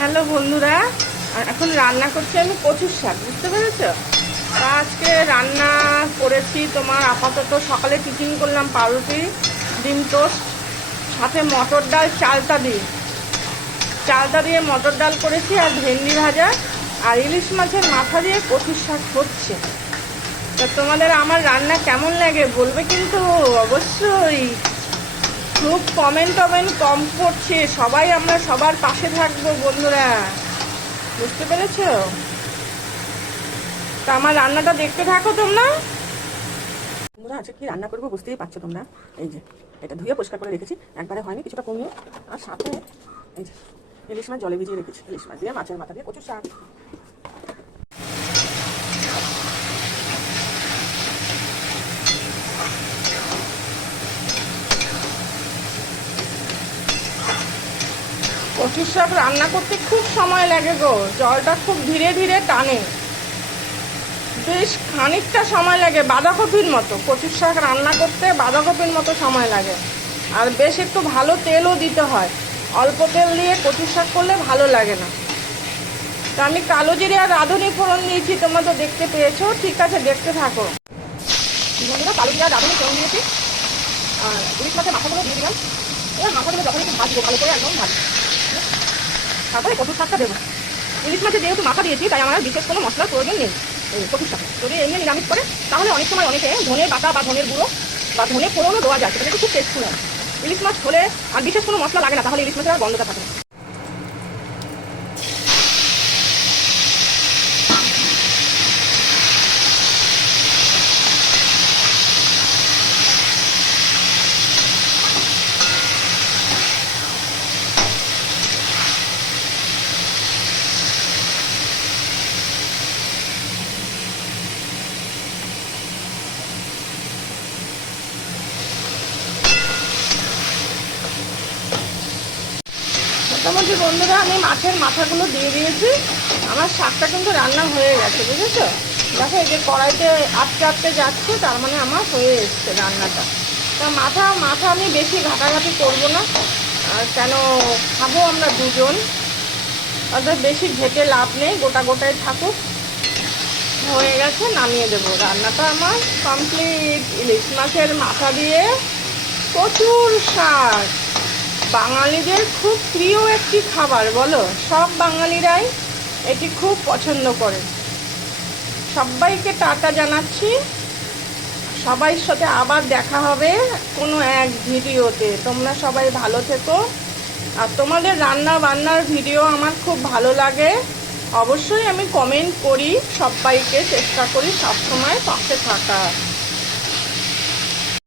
Hello বন্ধুরা, এখন রান্না করছি আমি কচুর শাক, বুঝতে পেরেছো? আজকে রান্না করেছি তোমার আপাতত সকালে টিফিন করলাম পাউরুটি ডিম টোস্ট, সাথে মটর ডাল চালটা দিয়ে মটর ডাল করেছি, আর ভেন্ডি ভাজা, আর ইলিশ মাছের মাথা দিয়ে কচুর শাক হচ্ছে। তা তোমাদের আমার রান্না কেমন লাগে বলবে কিন্তু অবশ্যই। খুব কমেন্ট কম করছে, সবাই আমরা সবার পাশে থাকবো বন্ধুরা, বুঝতে পেরেছো? তা আমার রান্নাটা দেখতে থাকো তোমরা। বন্ধুরা আজকে কি রান্না করবো বুঝতেই পারছো তোমরা। এই যে এটা ধুয়ে পরিষ্কার করে রেখেছি, একবারে হয়নি, কিছুটা কমিয়ে। আর সাথে এই যে ইলিশ মাছ জলে ভিজিয়ে রেখেছি, ইলিশ মাছ দিয়ে মাছের মাথা দিয়ে কচুর শাক। কচুর শাক রান্না করতে খুব সময় লাগে গো, জলটা খুব ধীরে ধীরে টানে, বেশ খানিকটা সময় লাগে, বাঁধাকপির মতো। কচুর শাক রান্না করতে বাঁধাকপির মতো সময় লাগে, আর বেশ একটু ভালো তেলও দিতে হয়। অল্প তেল দিয়ে কচুর শাক করলে ভালো লাগে না। তা আমি কালো জিরে আর রাঁধুনি ফোড়ন দিয়েছি, তোমরা তো দেখতে পেয়েছো। ঠিক আছে, দেখতে থাকো। বন্ধুরা কালো জিরা রাঁধুনি ফোড়ন দিয়েছি, আর ইলিশ মাছের মাথাগুলো দিয়ে দিলাম। এবার মাথাগুলো যখন একটু ভাজবো ভালো করে, একদম ভাজবো, তারপরে কচুর শাকটা দেবো। ইলিশ মাছে যেহেতু মাথা দিয়েছি তাই আমার বিশেষ কোনো মশলার প্রয়োজন নেই এই কচুর শাকে। যদি এমনি নিরামিষ করে তাহলে অনেক সময় অনেকে ধনের বাটা বা ধনের গুঁড়ো বা ধনে ফোড়নও দেওয়া যায়, সেটা কিন্তু খুব টেস্টফুল হয়। ইলিশ মাছ হলে আর বিশেষ কোনো মশলা লাগে না, তাহলে ইলিশ মাছের আর গন্ধটা থাকে না। মোটামুটি বন্ধুরা আমি মাছের মাথাগুলো দিয়ে দিয়েছি, আমার শাকটা কিন্তু রান্না হয়ে গেছে, বুঝেছো? দেখো এই যে কড়াইতে আটকে আটকে যাচ্ছে, তার মানে আমার হয়ে এসছে রান্নাটা। তা মাথা আমি বেশি ঘাটাঘাটি করবো না, আর কেন খাবো আমরা দুজন, অর্থাৎ বেশি ঘেটে লাভ নেই, গোটা গোটায় থাকুক। হয়ে গেছে, নামিয়ে দেবো। রান্নাটা আমার কমপ্লিট। ইলিশ মাছের মাথা দিয়ে কচুর শাক, বাঙালিদের খুব প্রিয় একটি খাবার, বলো? সব বাঙালিরাই এটি খুব পছন্দ করে। সবাইকে টাটা জানাচ্ছি, সবাইয়ের সাথে আবার দেখা হবে কোনো এক ভিডিওতে। তোমরা সবাই ভালো থেকো, আর তোমাদের রান্না বান্নার ভিডিও আমার খুব ভালো লাগে, অবশ্যই আমি কমেন্ট করি, সবাইকে চেষ্টা করি সবসময় পাশে থাকার।